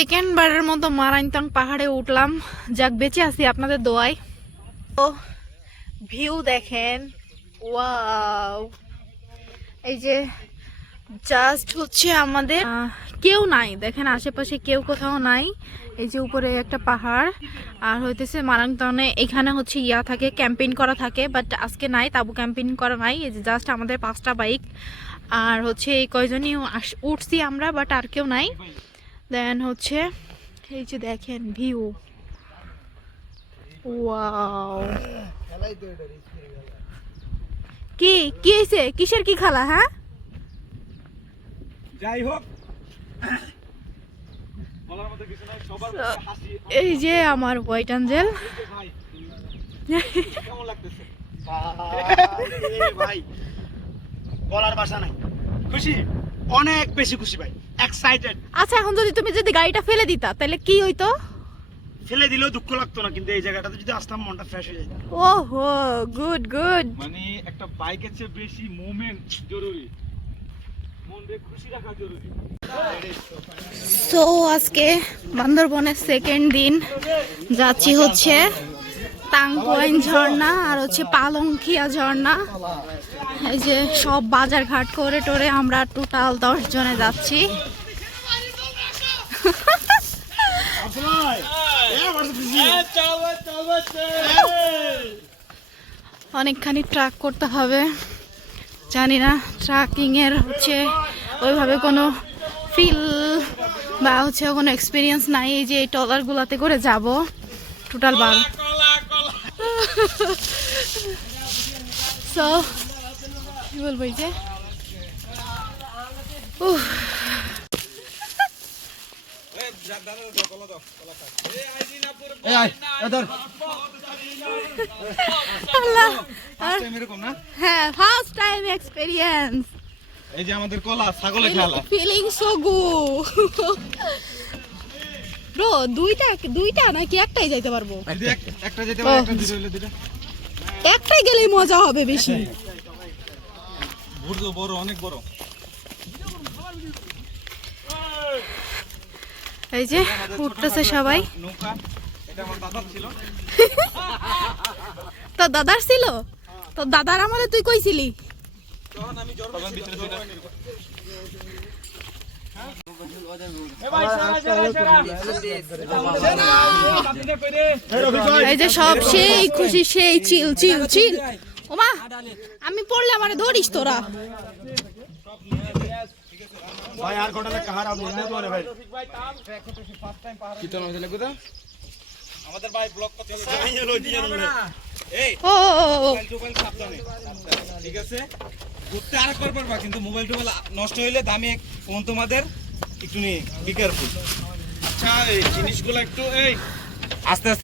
Second বারের মতো মারাইনতাং পাহাড়ে উঠলাম। যাক, বেঁচে আছি আপনাদের দোয়ায়। ও ভিউ দেখেন। ওয়াও। এই যে জাস্ট হচ্ছে আমাদের কেউ নাই। দেখেন, আশেপাশে কেউ কোথাও নাই। এই যে উপরে একটা পাহাড়। আর হইতেছে মারাংতনে এখানে হচ্ছে ইয়া থাকে ক্যাম্পেইন করা থাকে। বাট আজকে নাই, তাবু ক্যাম্পেইন করা নাই। এই যে জাস্ট আমাদের পাঁচটা বাইক। আর হচ্ছে এই কয়জনই উঠছি আমরা, বাট আর কেউ নাই। দেন হচ্ছে এই যে দেখেন ভিউ ওয়াও কি কি হয়েছে কিসের কি খালা হ্যাঁ? যাই হোক। এই যে আমার হোয়াইট অ্যাঞ্জেল কেমন লাগতেছে? ভাই বলার ভাষা নাই। খুশি? অনেক বেশি খুশি ভাই। এক্সাইটেড আচ্ছা এখন যদি তুমি যদি গাড়িটা ফেলে দিতা তাহলে কি হইতো? ফেলে দিলেও দুঃখ লাগতো না কিন্তু এই জায়গাটাতে যদি আসতাম মনটা ফ্রেশ হয়ে যেত। ওহো গুড গুড মানে একটা বাইকের চেয়ে বেশি মুভমেন্ট জরুরি। মনকে খুশি রাখা জরুরি। সো আজকে বান্দরবনের সেকেন্ড দিন যাচ্ছি হচ্ছে টাংকোয়াইন ঝর্ণা আর হচ্ছে পালংখিয়া ঝর্ণা। এই যে সব বাজার ঘাট করে টোরে আমরা টোটাল দশ জনে যাচ্ছি। অনেকখানি ট্রাক করতে হবে। জানি না ট্রাকিং এর হচ্ছে ওইভাবে কোনো ফিল বা হচ্ছে কোনো এক্সপিরিয়েন্স নাই এই যে এই টলারগুলোতে করে যাব। টোটাল বার সো কি বলব এই যে হ্যাঁ ফার্স্ট টাইম এক্সপিরিয়েন্স এই যে আমাদের কলা ছাগলে খেলা ফিলিং সো গুড ব্রো দুইটা দুইটা নাকি একটাই যাইতে পারব? একটা যেতে পারে একটা দুটো হইলে দুটো একটাই গেলেই মজা হবে বেশি। বড় বড় অনেক বড়। এই যে উঠতেছে সবাই। তো দাদার ছিল। তো দাদার আমলে তুই কইছিলি? তখন আমি এই যে সব সেই খুশি সেই চিল চিল চিল। ওমা আমি পড়লে আমারে ধরিস তোরা। ভাই আর কটা লেখা হার আমি নিতে পারে ভাই। আমাদের ভাই ব্লক করতে এই ও ঠিক আছে? ঘুরতে আর একবার পারবা কিন্তু মোবাইল টোবাইল নষ্ট হইলে দামি ফোন তোমাদের একটু নিয়ে বি কেয়ারফুল আচ্ছা এই জিনিসগুলো একটু এই। আস্তে আস্তে।